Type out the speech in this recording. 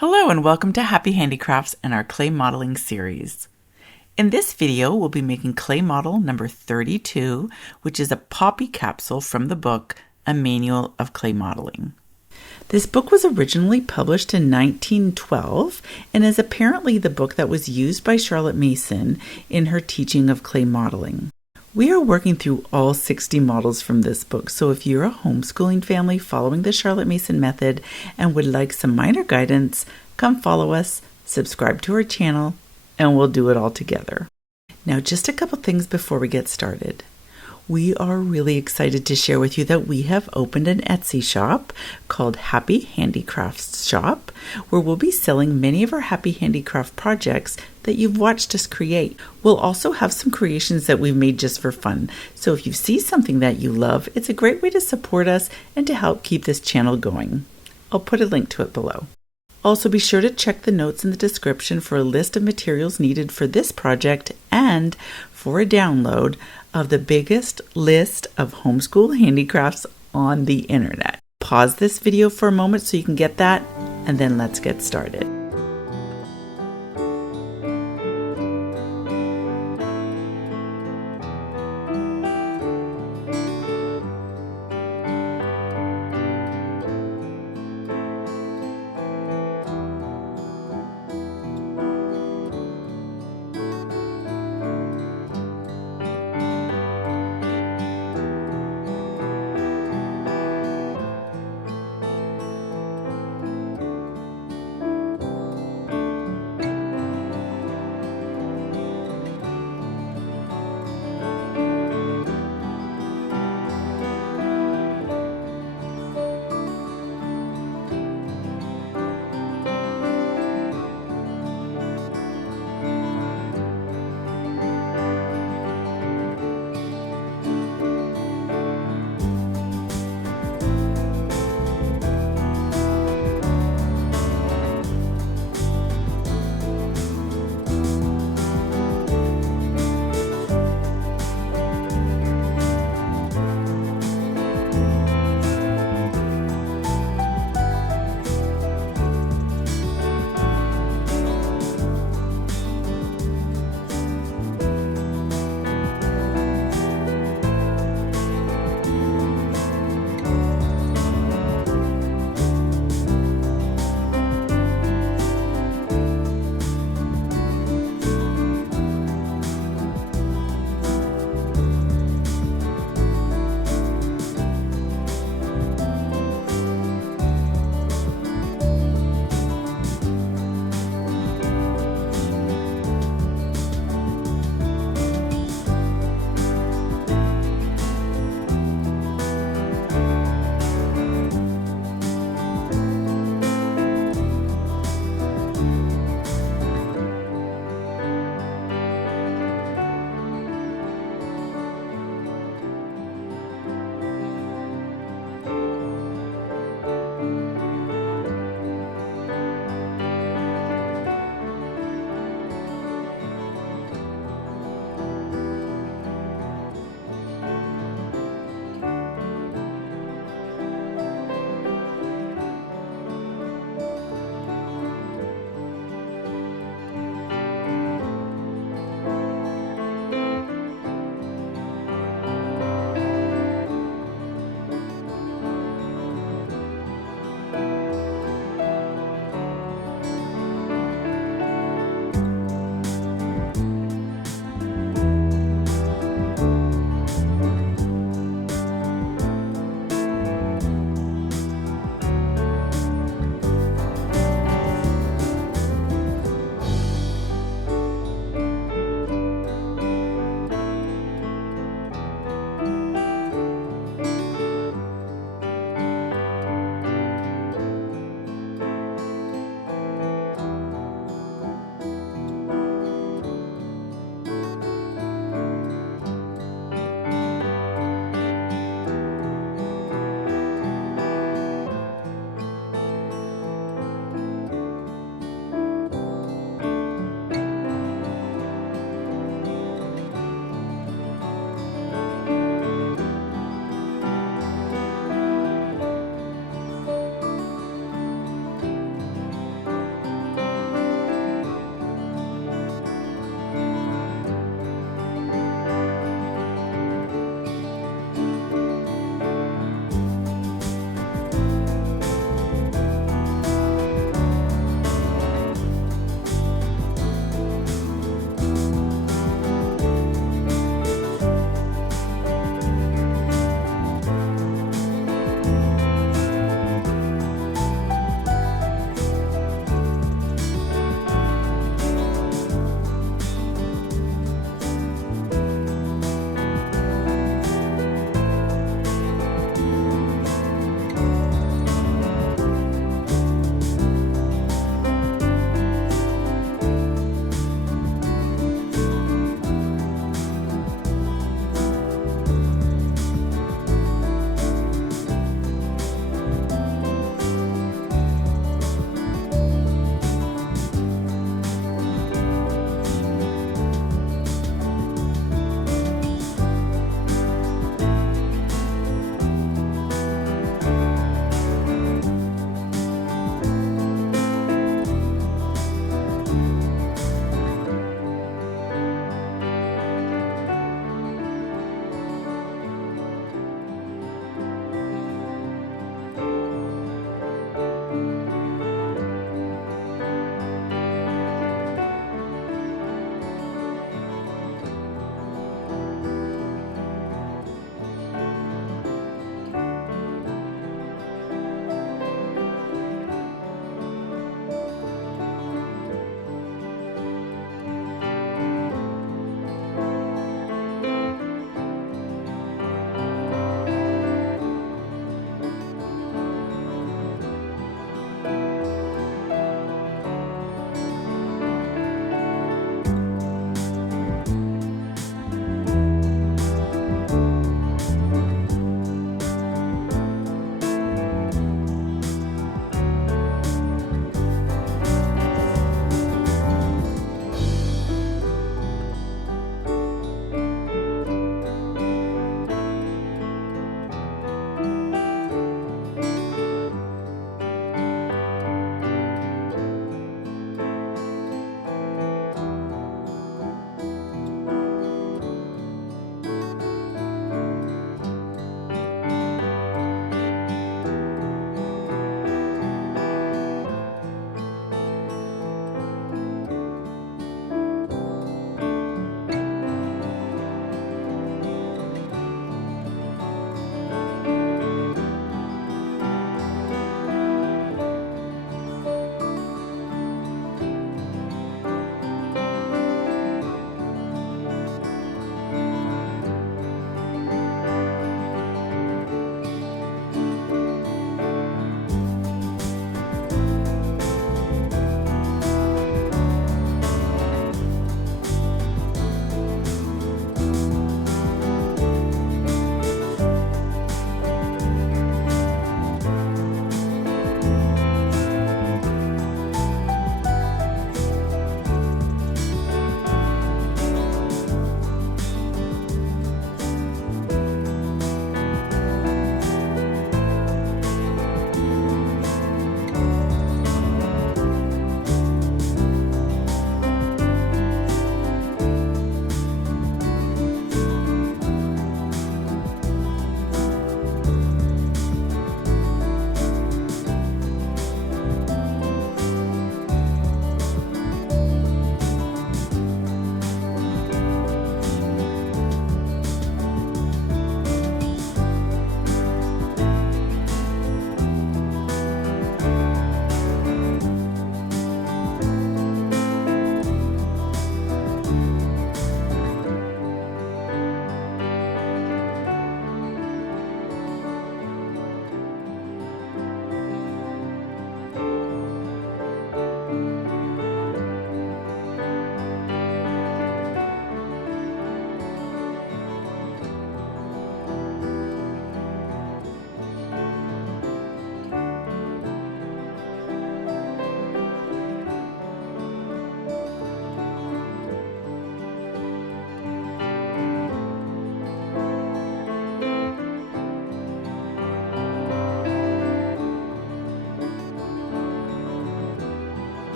Hello and welcome to Happy Handicrafts and our clay modeling series. In this video, we'll be making clay model number 32, which is a poppy capsule from the book, A Manual of Clay Modeling. This book was originally published in 1912 and is apparently the book that was used by Charlotte Mason in her teaching of clay modeling. We are working through all 60 models from this book, so if you're a homeschooling family following the Charlotte Mason method and would like some minor guidance, come follow us, subscribe to our channel, and we'll do it all together. Now, just a couple things before we get started. We are really excited to share with you that we have opened an Etsy shop called Happy Handicrafts Shop, where we'll be selling many of our Happy Handicraft projects that you've watched us create. We'll also have some creations that we've made just for fun. So if you see something that you love, it's a great way to support us and to help keep this channel going. I'll put a link to it below. Also, be sure to check the notes in the description for a list of materials needed for this project and for a download of the biggest list of homeschool handicrafts on the internet. Pause this video for a moment so you can get that, and then let's get started.